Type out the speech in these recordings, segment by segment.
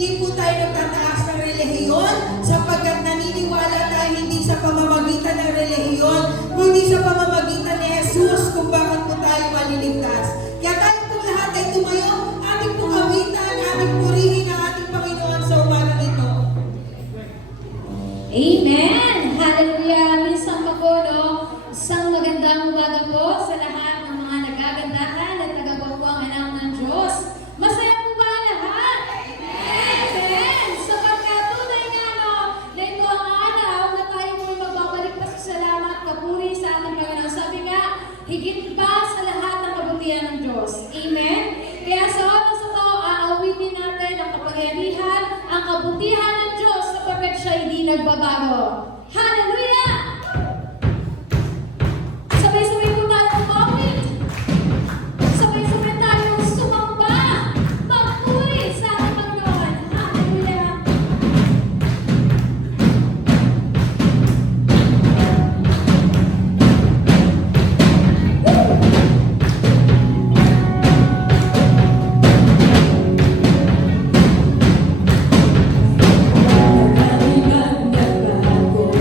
Hindi po tayo nagtataas ng relihiyon sapagkat naniniwala tayo hindi sa pamamagitan ng relihiyon, kundi sa pamamagitan ni Jesus kung bakit po tayo maliligtas. Kaya tayo pong lahat ay tumayo, ating pong awitan, ating purihin ang ating Panginoon sa umagang ito. Amen! Hallelujah! Minsan pa po, no? Isang magandang umaga po sa lahat ng mga nagagandahan at tagapagpuang anak ng Diyos. Masaya po ba ang lahat? Amen! Sapagkat tunay nga, no, na ito ang araw na tayo po'y magbabalik pa sa salamat, kapuri sa ating Panginoon. Sabi nga, higit pa sa lahat ng kabutihan ng Diyos. Amen? Kaya sa oras ito, aawitin natin ang kapangyarihan, ang kabutihan ng Diyos sapagkat siya hindi nagbabago. Hallelujah! Sabay-sabay po tayo umawit. Sabay-sabay tayo sumamba. Magpuri sa ating Panginoon. Hallelujah! Marami man nagbago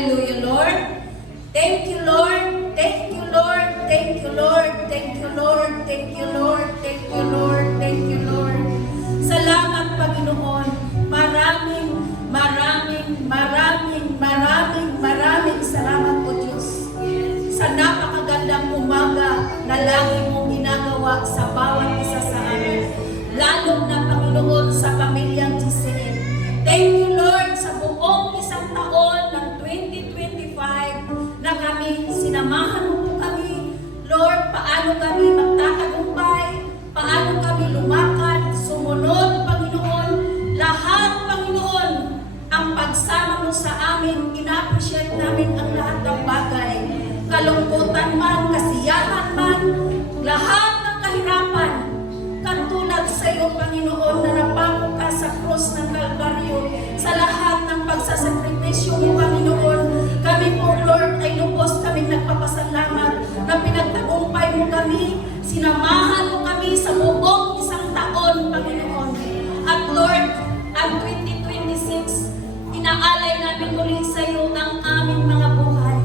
Hallelujah, Lord. Thank you, Lord. Thank you, Lord. Thank you, Lord. Thank you, Lord. Thank you, Lord. Thank you, Lord. Thank you, Lord. Salamat, Panginoon. Maraming salamat po, Diyos. Sa napakagandang umaga na lagi mong ginagawa sa bawat isa sa amin. Lalo na, Panginoon, sa pamilyang GCN. Thank you, Lord, sa buong isang taon ng 2025 na kami, sinamahan mo po kami. Lord, paano kami magtatagumpay, paano kami lumakad, sumunod, Panginoon, lahat, Panginoon, ang pagsama mo sa amin, ina-appreciate namin ang lahat ng bagay, kalungkutan man, kasiyahan man, lahat ng kahirapan, katulad sa iyo, Panginoon, na napako ka sa krus ng Kalbaryo, sa lahat ng pagsasakripisyo mo, Panginoon, kami po, Lord, ay lubos kami nagpapasalamat na pinagtagumpay mo kami, sinamahan mo kami sa buong isang taon, Panginoon. At Lord, ang 2026, inaalay namin muli sa iyo ang aming mga buhay.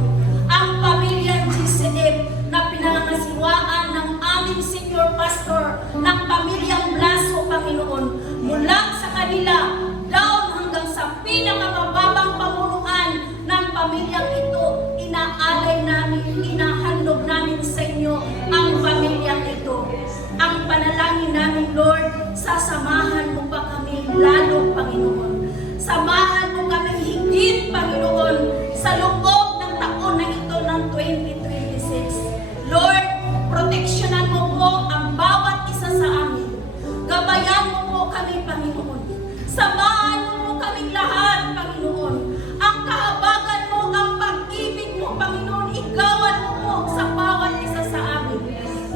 Ang pamilyang GCF na pinangangasiwaan ng aming senior pastor ng pamilyang Blaso, Panginoon, mula sa kanila down hanggang sa pinakamababang pamunuan ng pamilyang ito, inaalay namin, inahandog namin sa inyo ang pamilyang ito. Ang panalangin namin, Lord, sasamahan mo pa kami lalo, Panginoon. Samahan mo kami higit, Panginoon, sa loob ng taon na ito ng 2026. Lord, proteksyonan mo po ang bawat isa sa amin. Gabayan mo po kami, Panginoon. Samahan mo po kaming lahat, Panginoon. Ang kahabagan mo, ang pag-ibig mo, Panginoon, igawan mo po sa bawat isa sa amin.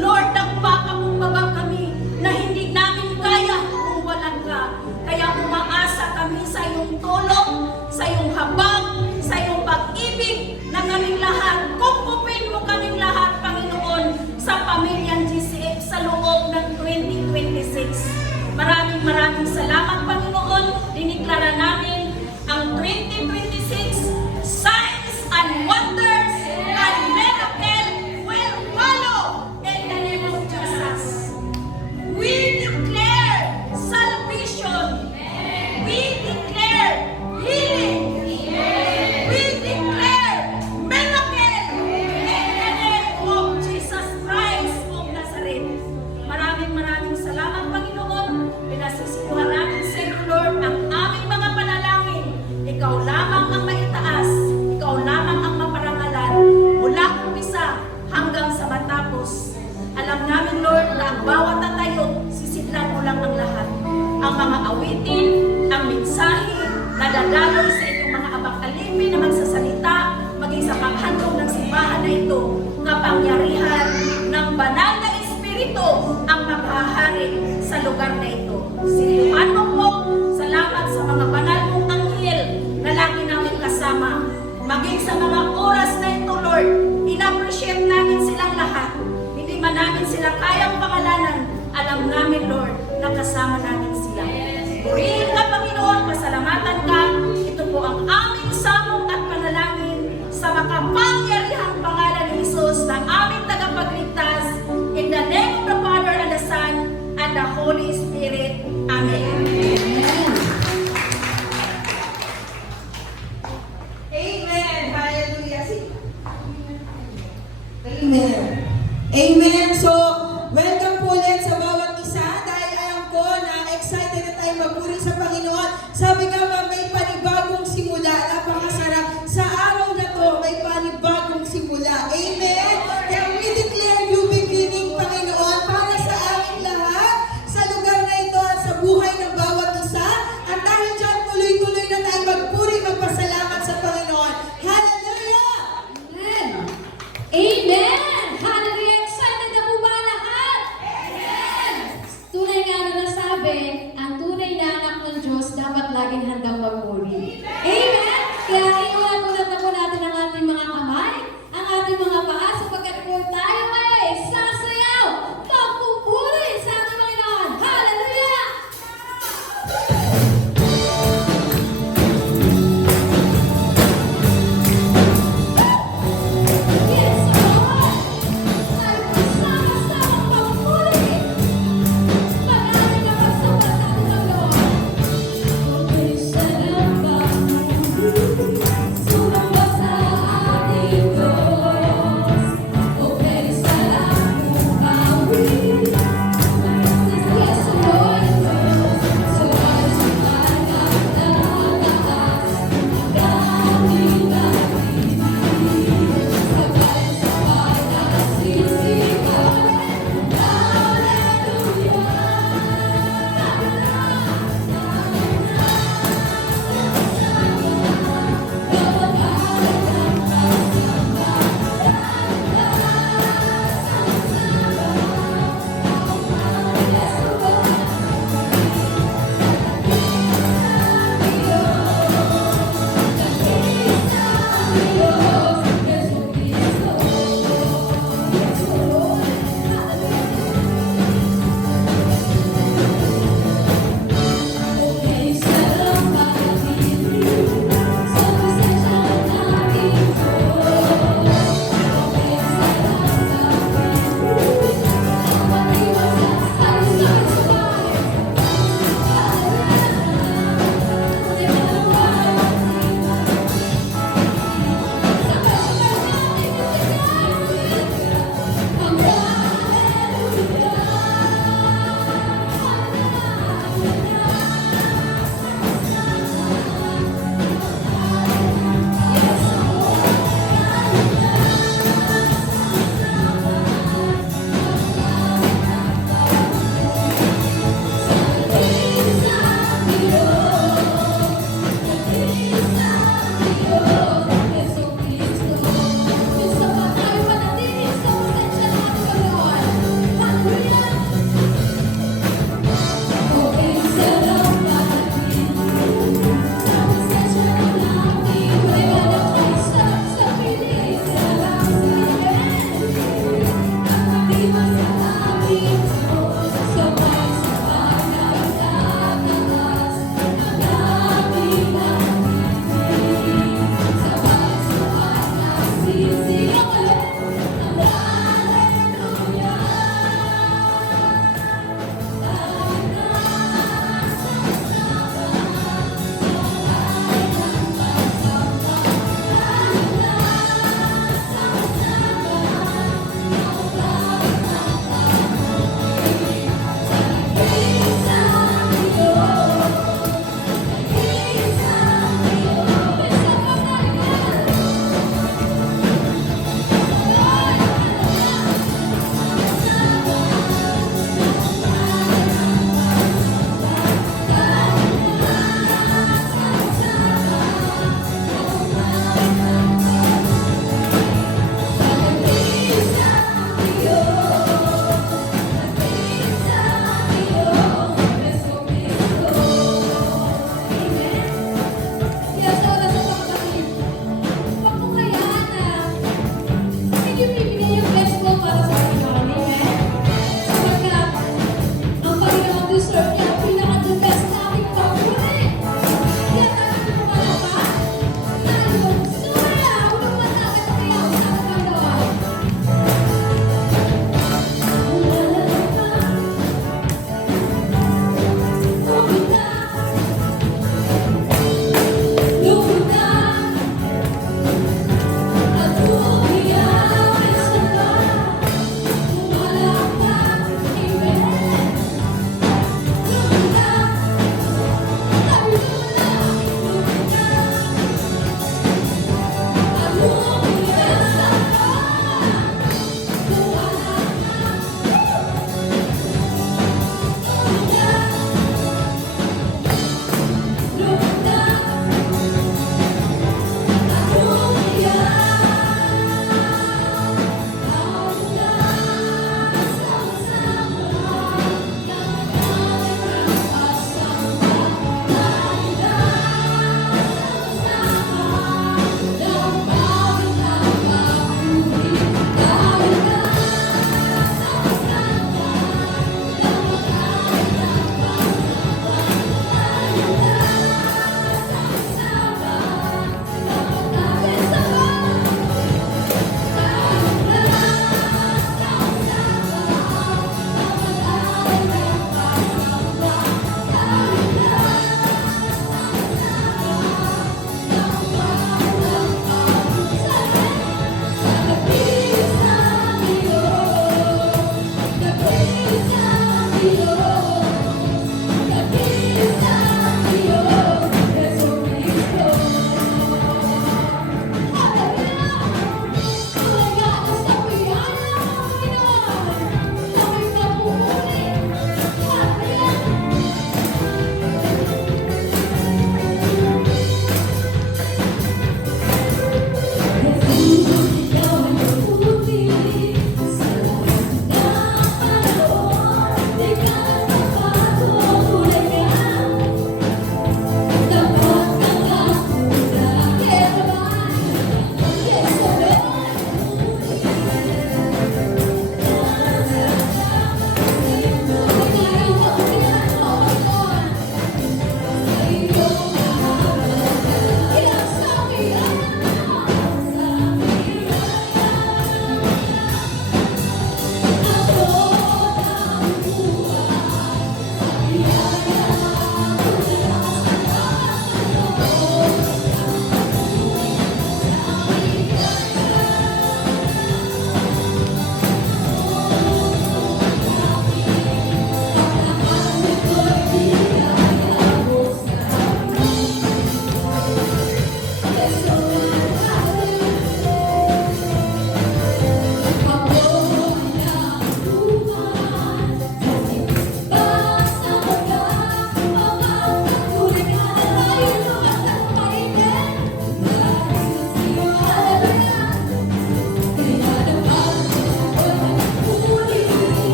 Lord, nagpapakumbaba kami na hindi namin kaya kung walang ka. Kaya umaasa kami sa iyong tulong, sa iyong habag, sa iyong pag-ibig na kaming lahat. Kumpupin mo kaming lahat, Panginoon, sa pamilyang GCF sa loob ng 2026. Maraming salamat, Panginoon. Diniklara namin ang 2026 signs and wonders and miracle will follow in the name of Jesus. We declare salvation. We declare healing. We declare miracle in the name of Jesus Christ of Nazareth. Maraming salamat, Panginoon. Pinasisimulan namin sa iyo, Lord, ang aming mga panalangin. Ikaw lamang ang maitaas. Ikaw lamang ang maparangalan. Mula umpisa hanggang sa matapos. Alam namin, Lord, na ang bawat tatayo, sisidlan mo lang ang lahat. Ang mga awitin, ang mensahe, nadadaloy sa inyong mga abang-alipin na magsasalita, maging sa paghandog ng simbahan na ito, kapangyarihan ng banal na Espiritu ang maghahari sa lugar na ito. Siniluhan mo po, salamat sa mga banal mong anghel na lagi namin kasama. Maging sa mga oras na ito, Lord, in-appreciate namin silang lahat. Hindi man namin sila kayang pangalanan, alam namin, Lord, na kasama namin sila. Purihin ka, Panginoon, pasalamatan ka. Ito po ang aming samong at panalangin sa makapangyarihang pangalan ni Jesus na aming tagapagligtas. In the name of the Father and the Son and the Holy Spirit. Amen. Amen. Hallelujah. Amen. Amen. So, welcome po ulit sa bawat isa dahil alam ko na excited na tayo magpuri sa Panginoon. Sabi nga ba, may panibagong simula. Napakasarap. Sa araw na to, may panibagong simula. Amen. Kaya we declare new beginning, Panginoon, para sa aming lahat, sa lugar na ito at sa buhay ng bawat isa. At dahil dyan, tuloy-tuloy na tayo magpuri, magpasalamat sa Panginoon. Hallelujah! Amen! Amen! Hallelujah! Excited na po ba lahat?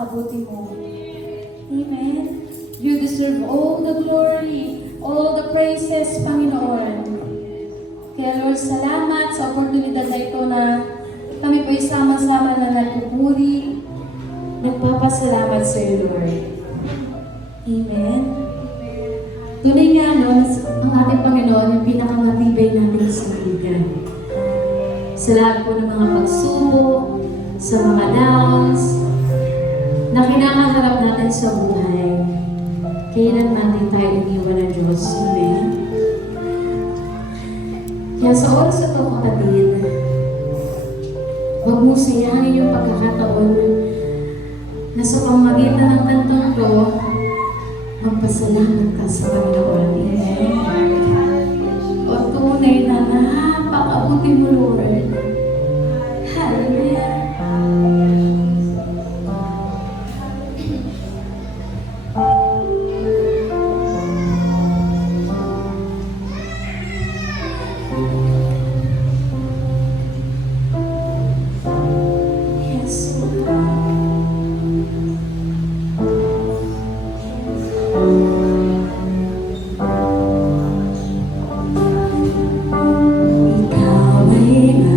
napakabuti mo. Amen. You deserve all the glory, all the praises, Panginoon. Kaya Lord, salamat sa oportunidad na ito na kami po sama-sama na nagpupuri, nagpapasalamat sa iyo, Lord. Amen. Tunay nga, no, ang ating Panginoon yung pinakamatibay nating sandigan. Sa lahat po ng mga pagsubok, sa mga downs, na kinakaharap natin sa buhay, kailan natin tayo iniwan ng Diyos. Amen. Kaya sa oras ito, kapatid, huwag mo sayangin yung pagkakataon na sa pamagitan ng kantong to, magpasalamat ka sa Panginoon. Amen. O tunay na napakabuti mo, Lord. Hallelujah. Yes, Ikaw ay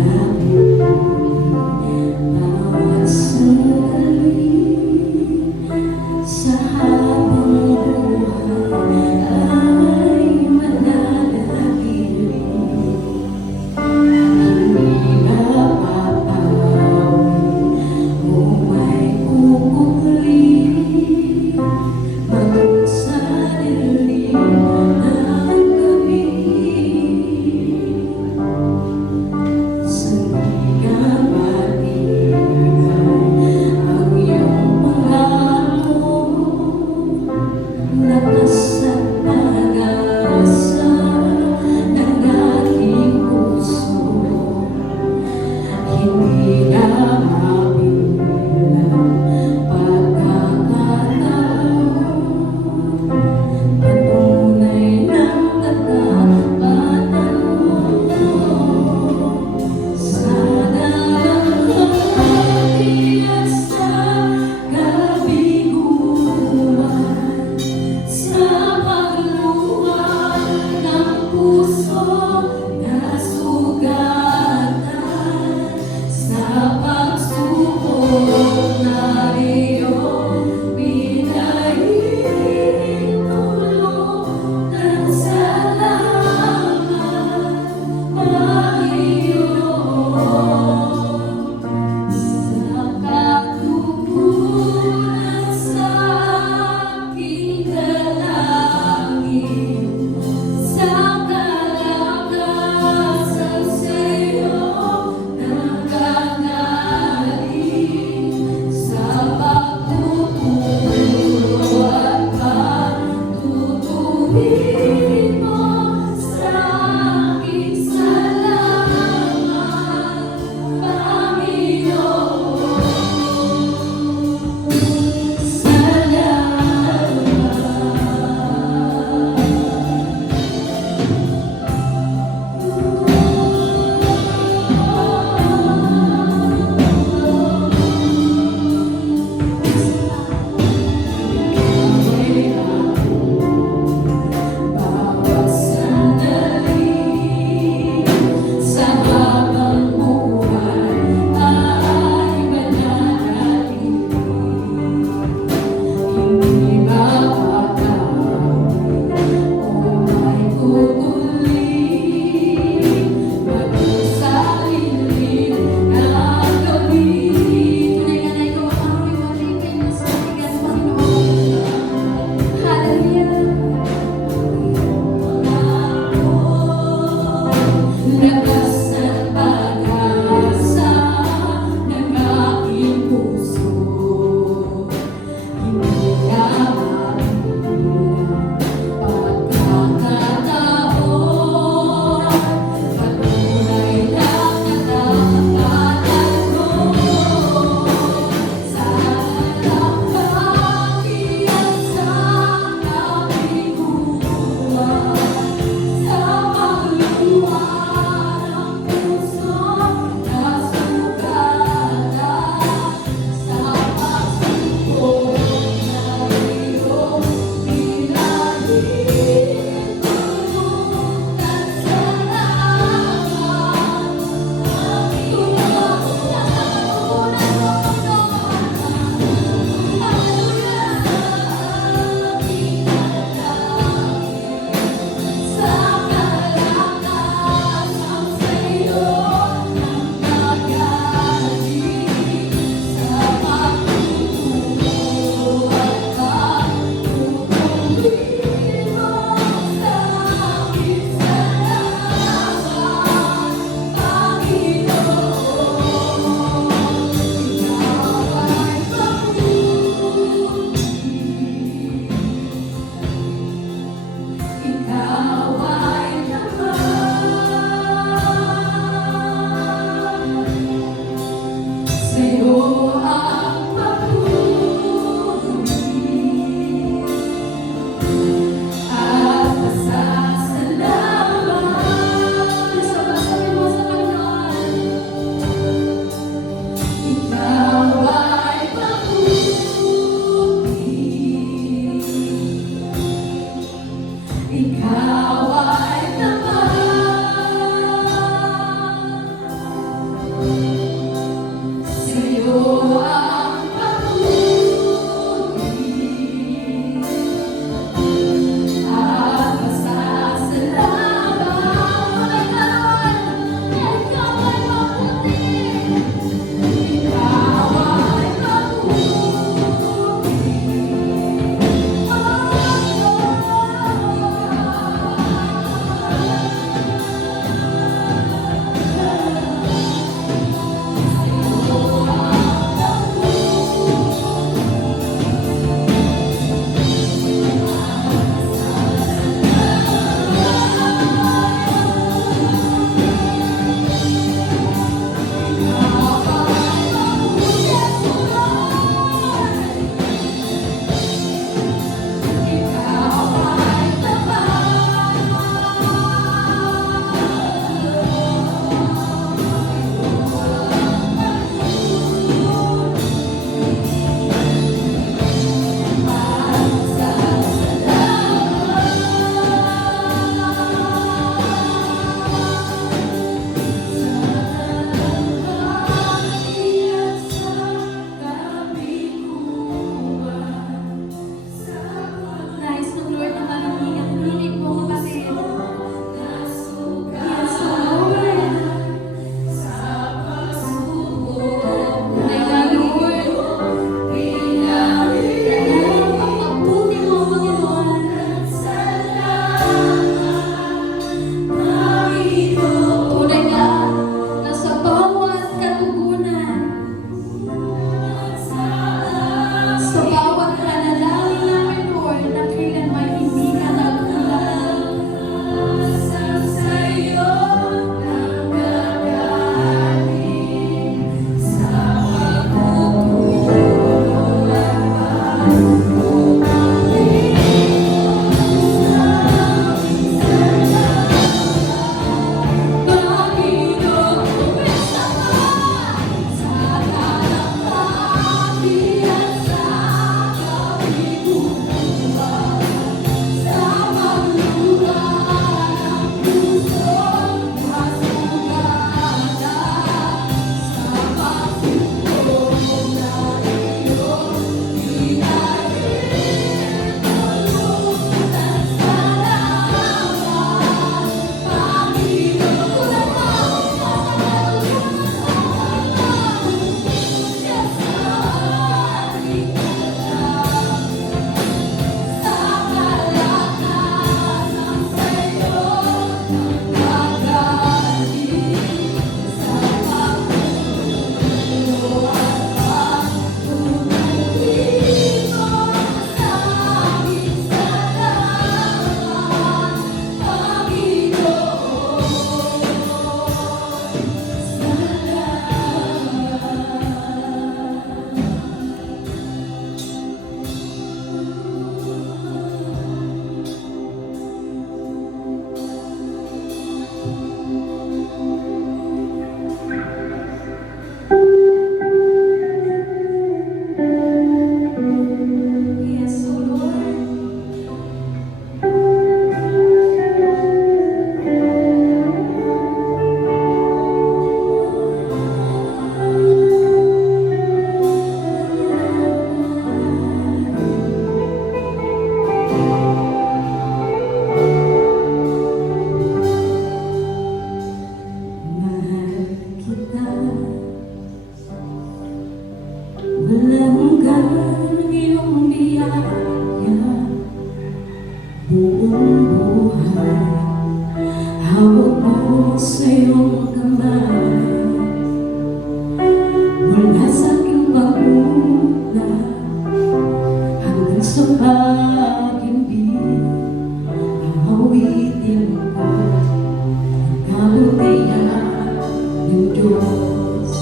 ang papuri at pasasalamat. Sabi mo sa Panginoon, ikaw ay mabuti, ikaw ay tapat, sa'yo ang papuri at pasasalamat. Ikaw ay mabuti, ikaw ay mabuti. Nais ng Lord na marinig at hinig mo, kapatid. Yes, Lord. Tunay nga, Lord. Ang pagputi mo, Panginoon. Tunay nga na sa bawat katugunan, sa bawat panalangin namin, Lord, na kailanman hindi ka nagkulang. Sa'yo nanggagaling sa pagtutulong at pagpapalingin Panginoon, umisa ka sa talalaki at sa kabiguan, sa magluha ng pusong masugatan, sa pagtulong na iyong hinahin, paglutan sa laban, Panginoon. Yes, O Lord. Mahal kita, walang hanggan ang iyong biyaya, buong buhay hawak mo sa iyong kamay, mula sa aking pag-ulat hanggang sa pag-ibig, awitin ko ang kabutihan ng Diyos.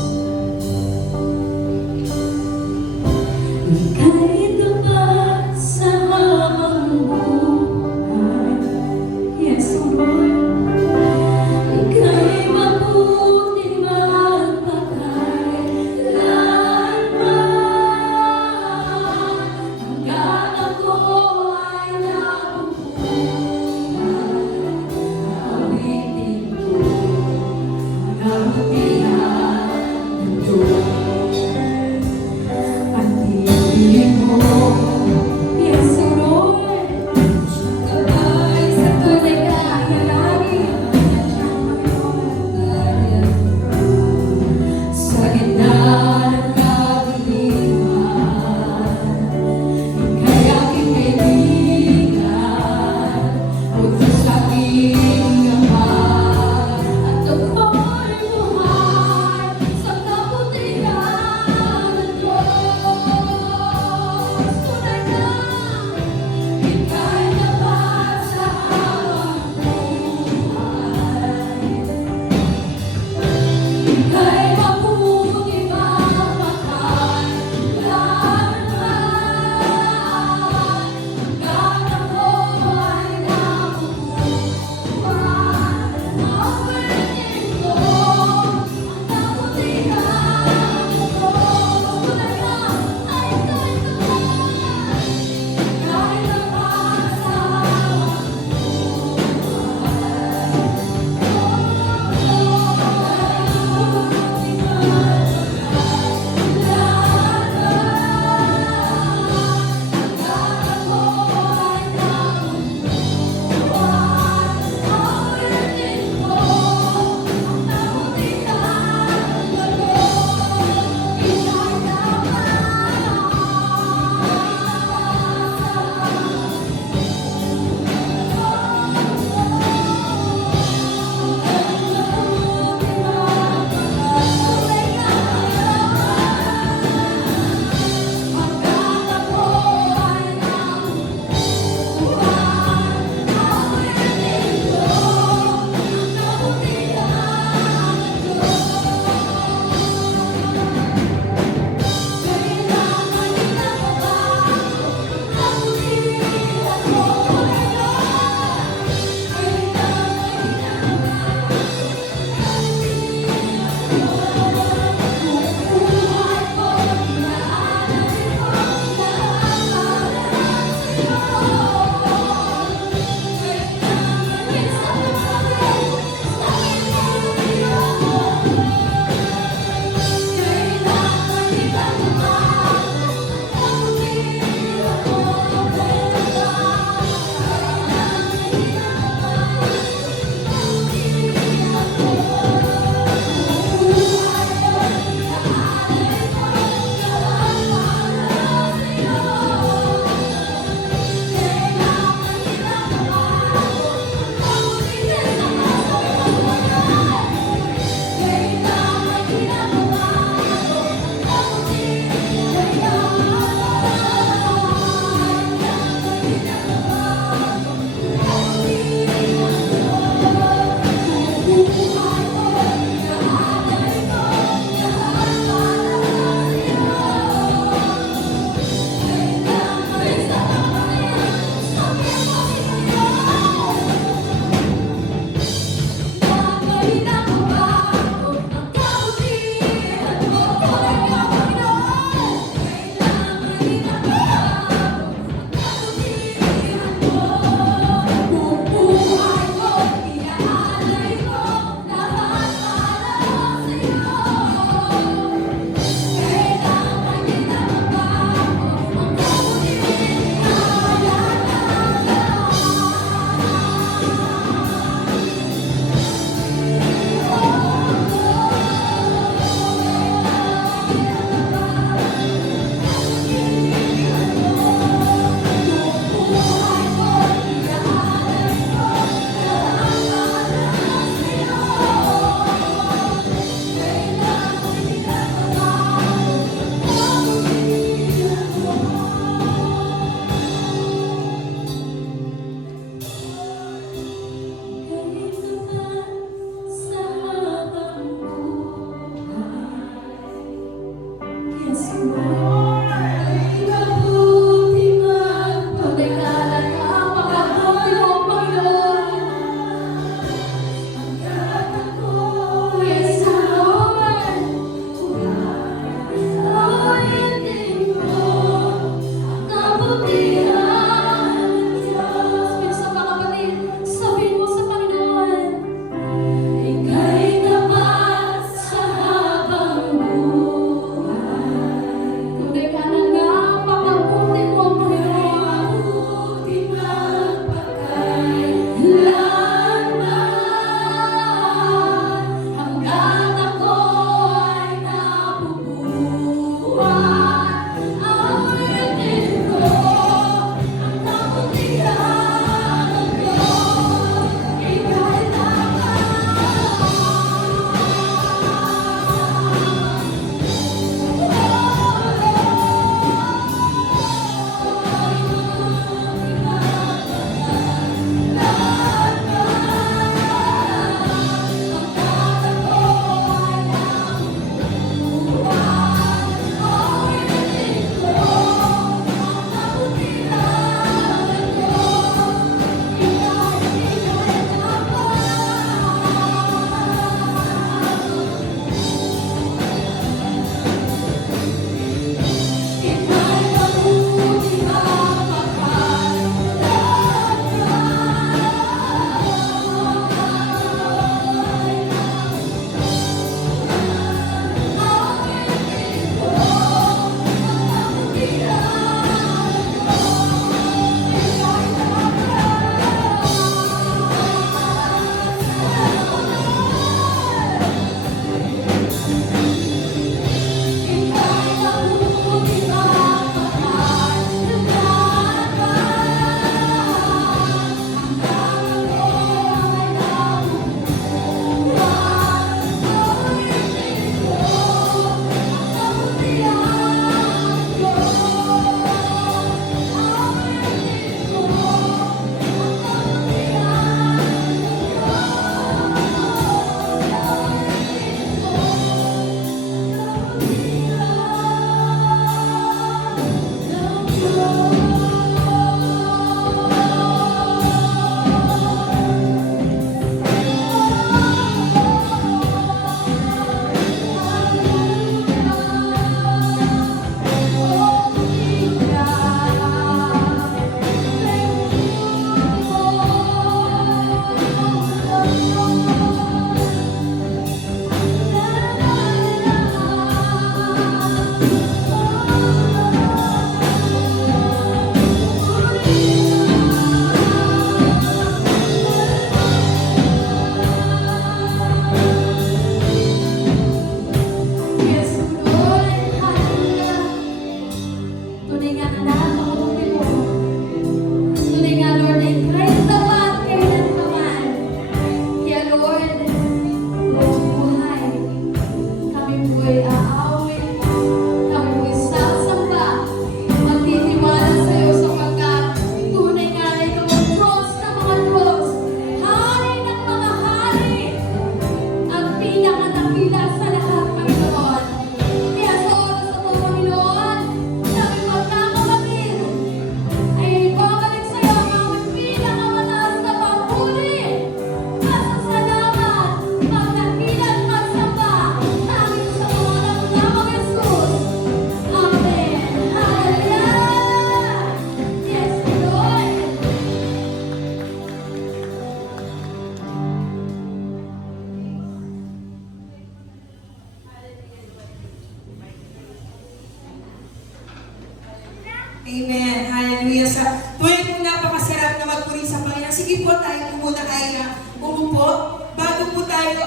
Amen. Hallelujah. Tuwing po napakasarap na magpuri sa Panginoon. Sige po, tayo po muna ay umupo. Bago po tayo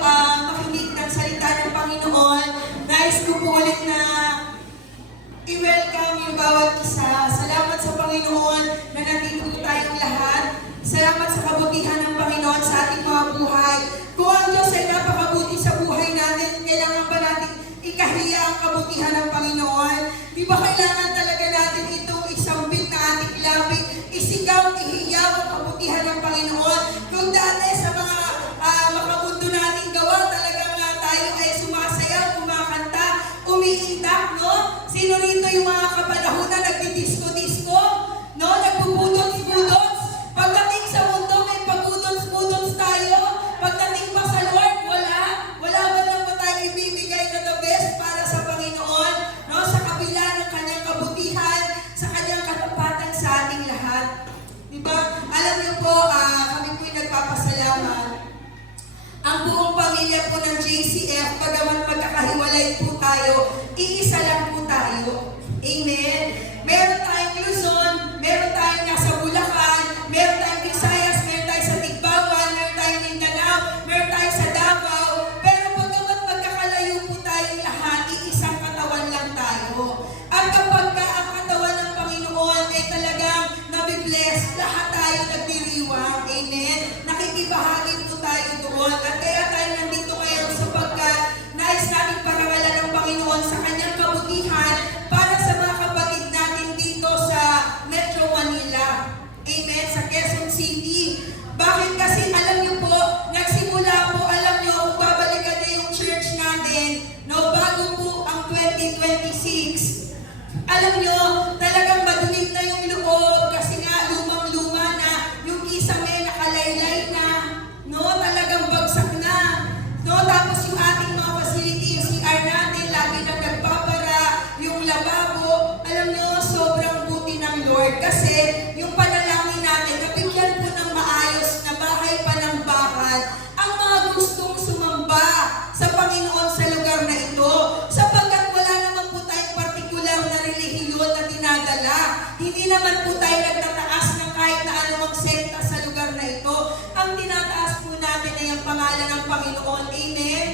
makinig ng salita ng Panginoon, nais ko po ulit na i-welcome yung bawat isa. Salamat sa Panginoon na nandito po tayong lahat. Salamat sa kabutihan ng Panginoon sa ating mga buhay. Kung ang Diyos ay napakabuti sa buhay natin, kailangan ba natin ikahiya ang kabutihan ng Panginoon? Di ba kailangan talaga natin itong isambit na ating labi, isigaw, ihiyaw ang kabutihan ng Panginoon? Kung dati sa mga makabundo nating gawa, talagang tayo ay sumasayaw, kumakanta, umiindak, no? Sino rito yung mga kapanahon na nagdi-disco-disco? No? Nagbubudots-budots? Pagdating sa mundo, may pagbudots-budots tayo. Pagdating pa sa Lord, wala. Wala ba lang ba tayo ibibigay na the best para sa Panginoon? No? Sa kabila ng kanyang kabutihan, sa kanyang katapatan sa ating lahat. Diba? Alam niyo po, kami po yung nagpapasalamat. Ang buong pamilya po ng JCF, bagaman magkakahiwalay po tayo, iisa lang po tayo. Amen? Meron tayong Luzon, meron tayong nasa Bulacan, meron tayong Visayas, meron tayong sa Tigbawan, meron tayong Mindanao, meron tayong sa Davao, pero bagaman magkakalayo po tayong lahat, iisang katawan lang tayo. At kapag ang katawan ng Panginoon ay talagang nabibless, lahat tayo nagdiriwang. Amen? Nakikibahagi po tayo doon. At kaya tayo nandito ngayon sapagkat nais natin parangalan ng Panginoon sa kanyang kabutihan para sa mga kapatid natin dito sa Metro Manila. Amen? Sa Quezon City. Bakit? Kasi alam niyo po, nagsimula po, alam niyo, kung babalikan na yung church natin, no, bago po ang 2026, alam niyo, talagang madilim na yung loob kasi nga lumang-luma na, yung kisame nakalaylay na, no, talagang bagsak na. No, tapos yung ating mga facility, yung CR natin, lagi nang nagpapara, yung lababo, alam niyo, sobrang buti ng Lord. Kasi yung panalangin natin, nabigyan po ng maayos na bahay panambahan ang mga gustong sumamba sa Panginoon sa lugar na ito. Sapagkat wala naman po tayong partikular na relihiyon na dinadala. Hindi naman po tayo nagtataas ng kahit na anumang sekta sa lugar na ito. Ang tinataas po natin ay ang pangalan ng Panginoon. Amen?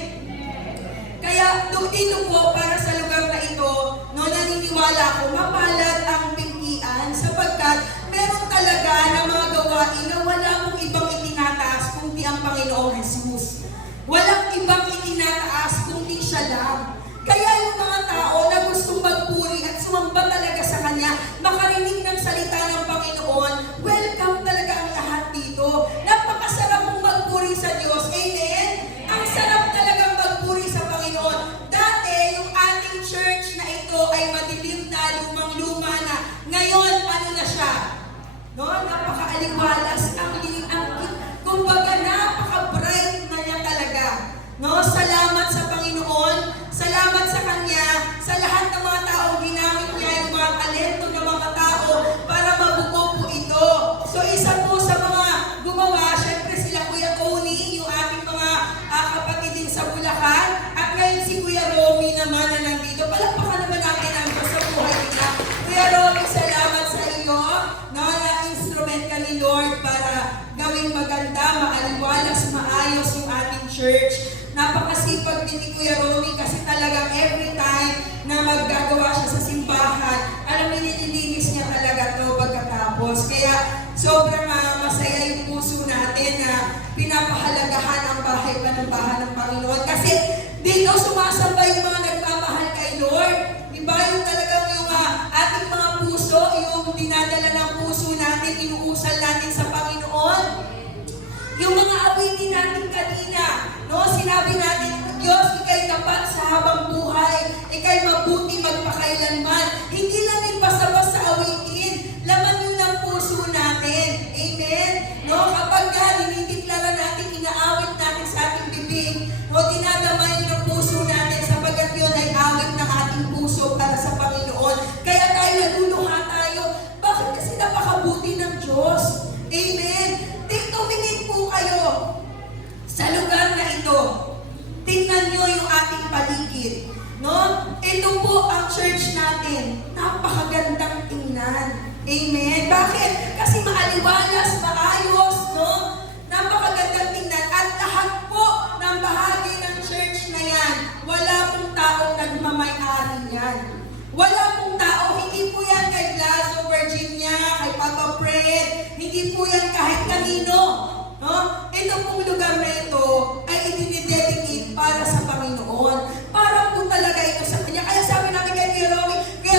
Kaya dito po para sa lugar na ito, no, naniniwala ko, mapalad ang pinggian sapagkat meron talaga na mga gawain na wala mong ibang itinataas kundi ang Panginoong Jesus. Walang ibang itinataas kundi siya lang. Kaya yung mga tao na gustong magpuri at sumamba talaga sa Kanya, makarinig ng salita ng Panginoon, welcome talaga ang lahat dito. Napakasarap mong magpuri sa Diyos. Amen? Ang sarap talagang magpuri sa Panginoon. Dati, yung ating church na ito ay madilim na, lumang-luma na. Ngayon, ano na siya? No? Napaka-aliwalas. Kumbaga, napaka-bright na niya talaga. No? Salamat sa Panginoon. Salamat sa Kanya. Sa lahat ng mga taong ginamit niya, yung mga talento ng mga tao para mabuo po ito. So, isa po sa mga gumawa, syempre sila Kuya Tony, yung ating mga kapatid din sa Bulacan. At ngayon si Kuya Romy naman na nandito. Palakpakan naman natin ang Diyos sa buhay nila. Kuya Romy, salamat sa iyo. No, na-instrument ka ni Lord para gawing maganda, maaliwalas, maayos yung ating church. Napakasipag din ni Kuya Romy kasi talagang every time na maggagawa siya sa simbahan, alam mo, nililinis niya talaga ito pagkatapos. Kaya sobrang masaya yung puso natin na pinapahalagahan ang bahay panambahan ng Panginoon. Kasi dito sumasamba yung mga nagmamahal kay Lord. Diba? Yung talagang yung ating mga puso, yung dinadala ng puso natin, inuusal natin sa Panginoon. Yung mga awitin natin kanina, no? Sinabi natin, Diyos, ika'y tapat sa habang buhay, ika'y mabuti magpakailanman. Hindi lang din basta-basta awitin, laman yun ng puso natin. Amen? No? Kapag dinideklara natin, inaawit natin sa ating bibig, no? Dinadama yun ng puso natin sapagkat yun ay awit ng ating puso para sa Panginoon. Kaya tayo naluluha tayo. Bakit? Kasi napakabuti ng Diyos. Amen? Tumingin po kayo sa lugar na ito. Tingnan nyo yung ating paligid. No? Ito po ang church natin. Napakagandang tingnan. tingnan. Amen? Bakit? Kasi maaliwalas, maayos, no? Napakagandang tingnan. At lahat po ng bahagi ng church na yan, wala pong taong nagmamay-ari yan. Wala pong tao, hindi po yan kay Glasgow, Virginia, kay Papa Fred, hindi po yan kahit kanino. No? Ito pong lugar na ito ay idinidedicate para sa Panginoon. Para po talaga ito sa Kanya. Kaya sabi namin kay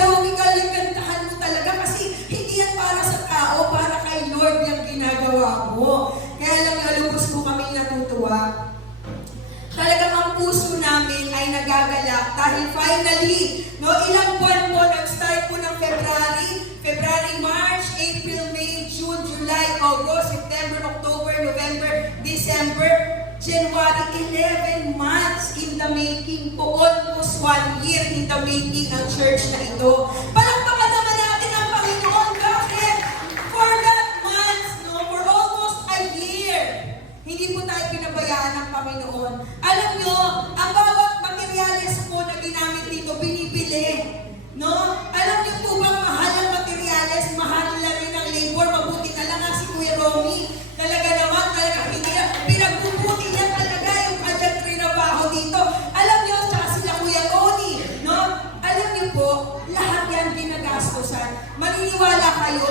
Romy, galingantahan mo talaga kasi hindi yan para sa tao, para kay Lord yung ginagawa mo. Kaya lang nalubos po kami natutuwa. Talagang ang puso namin ay nagagalak dahil finally, no, ilang buwan po, nag-start po ng February, March, April, May, June, July, August, September, October, November, December, January, 11 months in the making po, almost 1 year in the making ang church na ito. Palakpakan naman natin ang Panginoon. Bakit? For that month, no, for almost a year, hindi po tayo pinabayaan ng Panginoon. Alam nyo, ang bawat materyales po na ginamit dito, binibili. No? Alam niyo po bang mahal ang materyales, mahal na rin ang labor, mabuti na lang nga si Kuya Romy. Talaga naman, talaga hindi na, pinagbubuti niya talaga yung kanyang trinabaho dito. Alam niyo, tsaka sila Kuya Tony, no? Alam niyo po, lahat yan ginagastosan. Maniniwala kayo,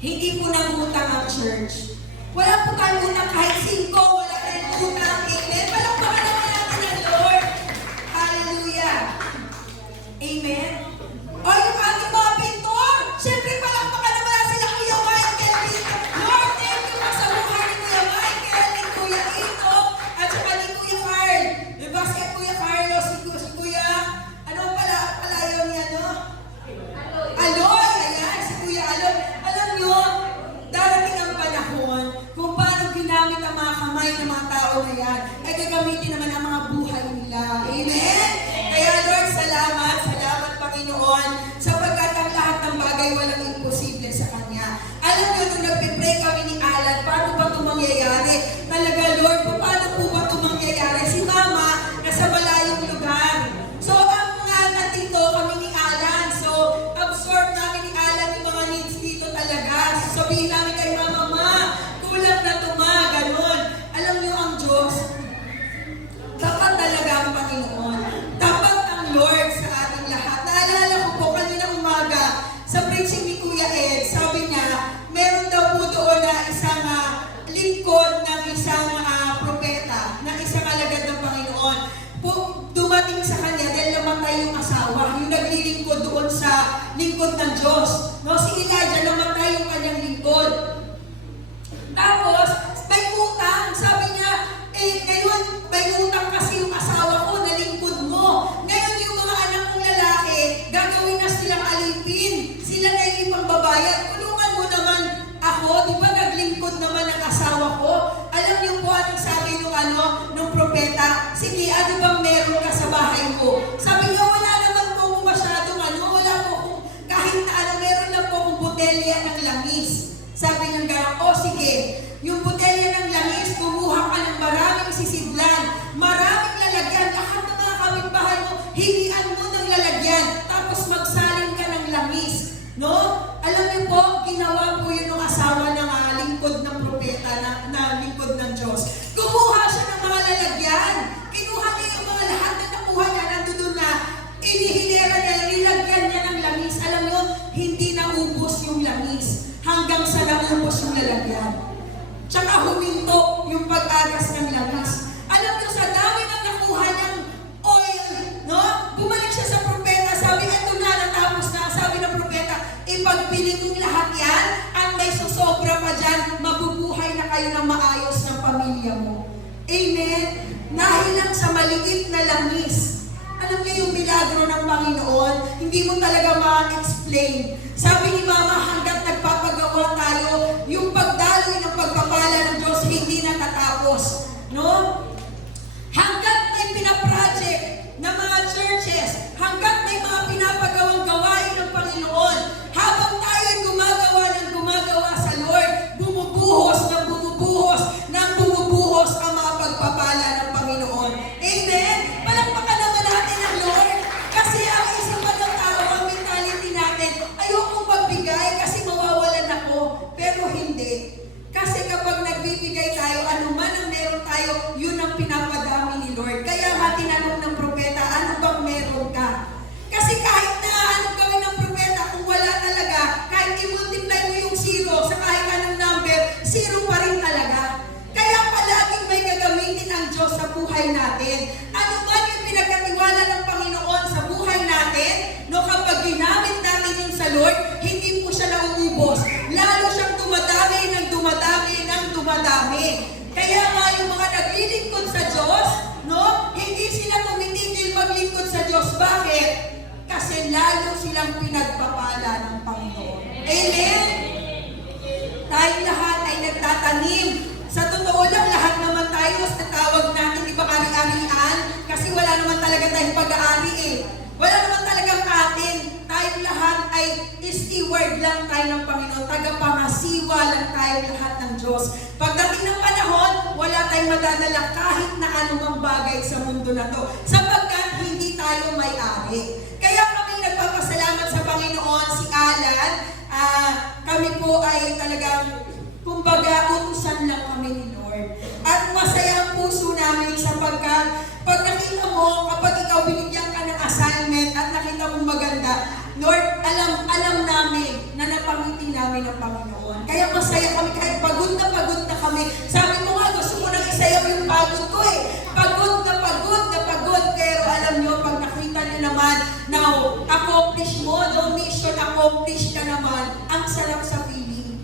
hindi po nangutang ang church. Wala po tayong utang kahit 5, wala tayong utang. Amen? Palakpakan naman natin ang Lord. Hallelujah. Amen? O yung ating mga pintor, syempre palakpakan naman natin sila Kuya Michael. Lord, thank you po sa buhay ni Kuya Michael, ni Kuya Ito, at saka ni Kuya Carl. Diba si Kuya Carlos, si Kuya, ano pala yun niya, no? Aloy, ayan, si Kuya Aloy. Alam nyo, darating ang panahon kung paano ginamit ang mga kamay ng mga tao na yan, ay gagamitin naman ang mga buhay nila. Amen? Kaya Lord, salamat Panginoon, sapagkat ang lahat ng bagay walang imposible sa Kanya. Alam nyo, nung nagpipray kami ni Alan, paano ba ito mangyayari? Talaga Lord, paano po ba ito mangyayari? Si Mama, nasa malayong lugar. So, ang mga nandito kami ni Alan, so, absorb namin ni Alan yung mga needs dito talaga. So, sabihin namin kay Mama, kulang na ito ganon. Alam nyo, ang Diyos, dapat talaga ang Panginoon. Dapat ang Lord sa ating lahat. Naalala ko po, kanina umaga, sa preaching ni Kuya Ed, sabi niya, meron daw po doon na isang lingkod ng isang propeta, ng isang alagad ng Panginoon. Dumating sa kanya dahil namatay yung asawa, yung naglilingkod doon sa lingkod ng Diyos. No, si Elijah, namatay yung kanyang lingkod. Tapos, may utang. Sabi niya, ngayon, may utang kasi yung asawa ko, nalingkod mo. Ngayon, yung mga anak kong lalaki, gagawin na silang alipin. Sila na yung ipangbabayad. Tulungan mo naman ako, di ba naglingkod naman ang asawa ko? Alam niyo po anong sabi nung propeta? Sige, ano bang meron ka sa bahay ko? Sabi niya, wala naman po kung masyadong wala po kung kahit meron lang po kung botelya ng langis. Sabi ng gano'n, sige, yung botelya ng langis, kumuha ka ng maraming sisidlan, maraming lalagyan, lahat ng mga kapitbahay mo, hilian mo ng lalagyan, tapos magsalin ka ng langis. No? Alam niyo po, ginawa po yun ng asawa ng lingkod ng propeta, na lingkod ng Diyos. Kumuha siya ng mga lalagyan, kinuha niya yung mga lahat na nakuha niya, nandun na, inihilera niya, nilagyan niya ng langis. Alam niyo, hindi naubos yung langis, hanggang sa naubos yung lalagyan. Tsaka huminto yung pag-agas ng langis. Alam niyo, sa dami ng nakuha niyang oil, no? Bumalik siya sa propeta, sabi, eto na, natapos na. Sabi ng propeta, ipagpiling yung lahat yan, at may susobra pa dyan, mabubuhay na kayo ng maayos ng pamilya mo. Amen? Dahil lang sa maliit na langis. Alam niyo yung milagro ng Panginoon, hindi mo talaga ma-explain. Sabi ni Mama, hanggat nagpapagawa tayo, yung pagdaloy ng pagpapala ng Diyos hindi natatapos. No? Hanggat may pinaproject ng mga churches, hanggat may mga pinapagawang gawain ng Panginoon, habang tayo ay gumagawa sa Lord, bumubuhos ang mga pagpapala ng Panginoon. Amen? Palakpakan naman natin ang Lord. Kasi ang isang mga tao, ang mentality natin, ayoko nagbibigay tayo, ano man ang meron tayo, yun ang pinapadami ni Lord. Kaya nga tinanong ng propeta, ano bang meron ka? Kasi kahit na anong gawin ng propeta, kung wala talaga, kahit i-multiply mo yung zero sa kahit anong number, zero pa rin talaga. Kaya palaging may gagamitin ang Diyos sa buhay natin. Ano man yung pinagkatiwala ng Panginoon sa buhay natin, no, kapag ginamit natin yung sa Lord, hindi po siya nauubos. Lalo siyang dumadami ng dumadami ng dumadami. Kaya nga yung mga naglilingkod sa Diyos, no, hindi sila tumitigil maglingkod sa Diyos. Bakit? Kasi lalo silang pinagpapala ng Panginoon. Amen? Tayo lahat ay nagtatanim. Sa totoo lang, lahat naman tayo sa tawag natin, di ba, ari-arian? Kasi wala naman talaga tayong pag-aari eh. Wala naman talagang atin. Tayong lahat ay steward lang tayo ng Panginoon. Tagapangasiwa lang tayo lahat ng Diyos. Pagdating ng panahon, wala tayong madadala kahit na anumang bagay sa mundo na to. Sapagkat hindi tayo may-ari. Kaya kami nagpapasalamat sa Panginoon, si Alan. Kami po ay talagang, kumbaga, utusan lang kami ni Lord. At masaya ang puso namin sapagkat pag nakita mo, kapag ikaw binigyan ka ng assignment at nakita mong maganda, Lord, alam namin na napangiti namin ang Panginoon. Kaya masaya kami kahit pagod na kami. Sabi mo nga, gusto mo nang isayaw yung pagod ko eh. Pagod na pagod. Pero alam nyo, pag nakita nyo naman na accomplish mo, no mission accomplished ka naman, ang sarap sa feeling.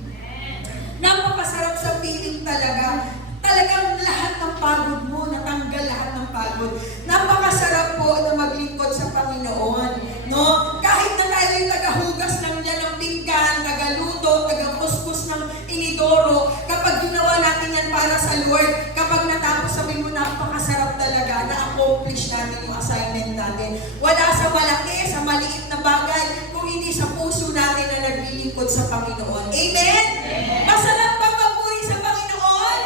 Napakasarap sa feeling talaga. Talagang lahat ng pagod mo, natanggal lahat ng pagod. Napakasarap po na maglingkod sa Panginoon. No? Kahit na tayo yung tagahugas ng pinggan, tagaluto, tagakuskus ng inidoro, kapag ginawa natin yan para sa Lord, kapag natapos sabi mo, napakasarap talaga na-accomplish natin yung assignment natin. Wala sa malaki, sa maliit na bagay, kung hindi sa puso natin na naglilingkod sa Panginoon. Amen? Masarap bang magpuri sa Panginoon?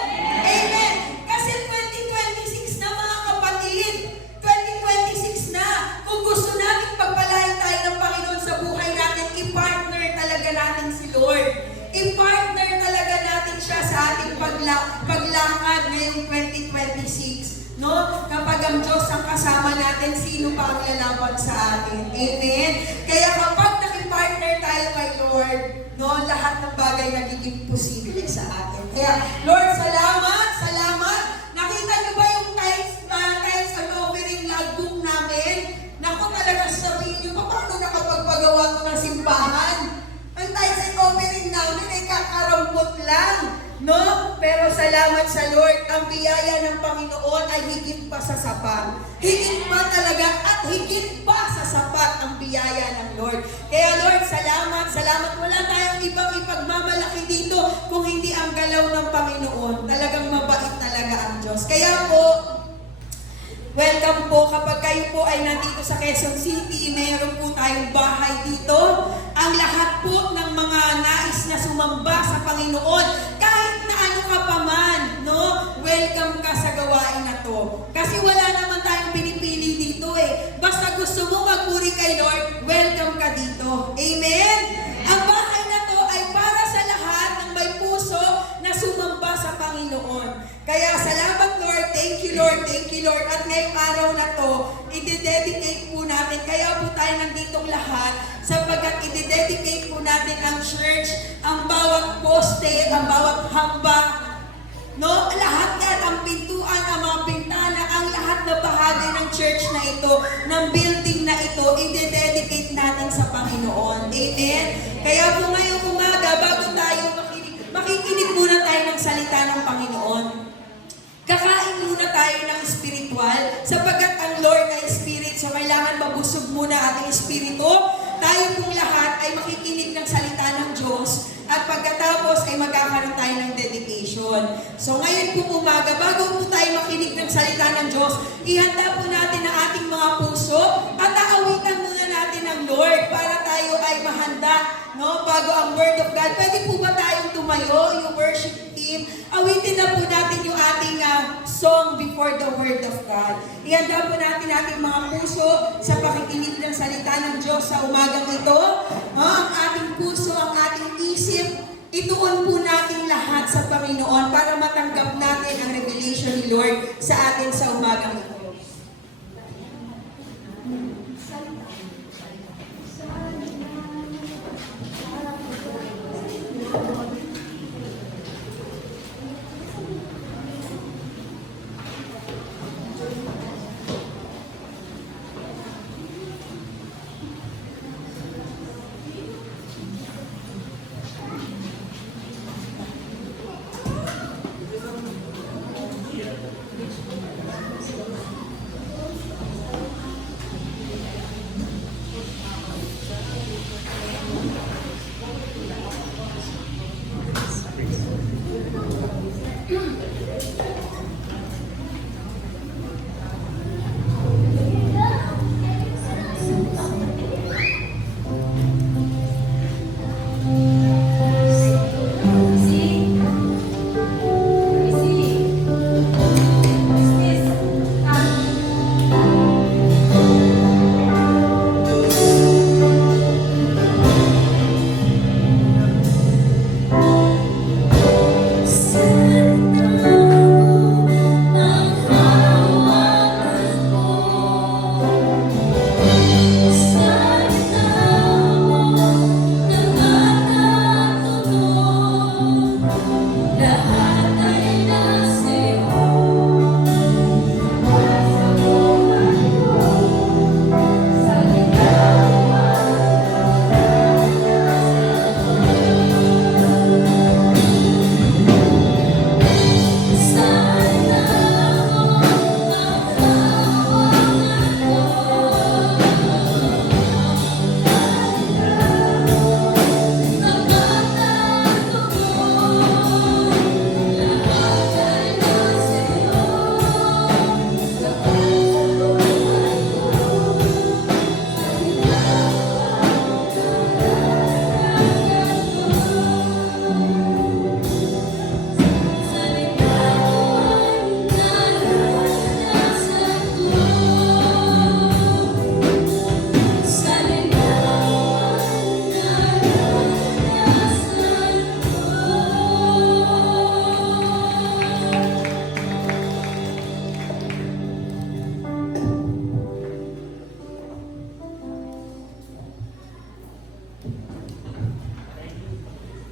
Amen. Kasi 2026 na mga kapatid. 2026 na. Kung gusto natin pagpalain tayo ng Panginoon sa buhay natin, i-partner talaga natin si Lord. I-partner talaga natin siya sa ating paglakad ngayong 2026. No? Kapag ang Diyos ang kasama natin, sino pa ang lalaban sa atin? Amen? Kaya kapag nakipartner tayo kay Lord, no, lahat ng bagay nagiging posible sa atin. Kaya, Lord, salamat. Nakita niyo ba yung times and offering logbook namin? Naku, talaga sabihin niyo, paano nakapagpagawa ko ng simbahan? Ang times and offering namin ay kakarampot lang. No? Pero salamat sa Lord, ang biyaya ng Panginoon ay higit pa sa sapat. Higit pa talaga at higit pa sa sapat ang biyaya ng Lord. Kaya Lord, salamat. Wala tayong ibang ipagmamalaki dito kung hindi ang galaw ng Panginoon. Talagang mabait talaga ang Diyos. Kaya po, welcome po kapag kayo po ay nandito sa Quezon City, mayroon po tayong bahay dito. Ang lahat po ng mga nais na sumamba sa Panginoon, kahit na ano ka pa man, no? Welcome ka sa gawain na to. Kasi wala naman tayong pinipili dito eh. Basta gusto mo magpuri kay Lord, welcome ka dito. Amen? Ang bahay na to ay para sa lahat ng may puso na sumamba sa Panginoon. Kaya salamat Lord, thank you Lord. At ngayong araw na to, i-dedicate po natin, kaya po tayo nanditong lahat, sapagkat i-dedicate po natin ang church, ang bawat poste, ang bawat hamba, no? Lahat yan, ang pintuan, ang mga pintana, ang lahat na bahagi ng church na ito, ng building na ito, i-dedicate natin sa Panginoon. Amen? Kaya po ngayong umaga, bago tayo makikinig muna tayo ng salita ng Panginoon. Kakain muna tayo ng spiritual, sapagkat ang Lord ay spirit, so kailangan mabusog muna ating espiritu. Tayo pong lahat ay makikinig ng salita ng Diyos, at pagkatapos ay magkakaroon tayo ng dedication. So ngayon pong umaga, bago po tayo makinig ng salita ng Diyos, ihanda po natin ang ating mga puso, at aawitan muna natin ang Lord para tayo ay mahanda, no? Bago ang Word of God. Pwede po ba tayong tumayo, yung worship team? Awitin na po natin yung ating song before the Word of God. Ihanda po natin ating mga puso sa pakikinig ng salita ng Diyos sa umagang ito. Ang ating puso, ang ating isip, Ituon po natin lahat sa Panginoon para matanggap natin ang revelation ni Lord sa atin sa umagang ito.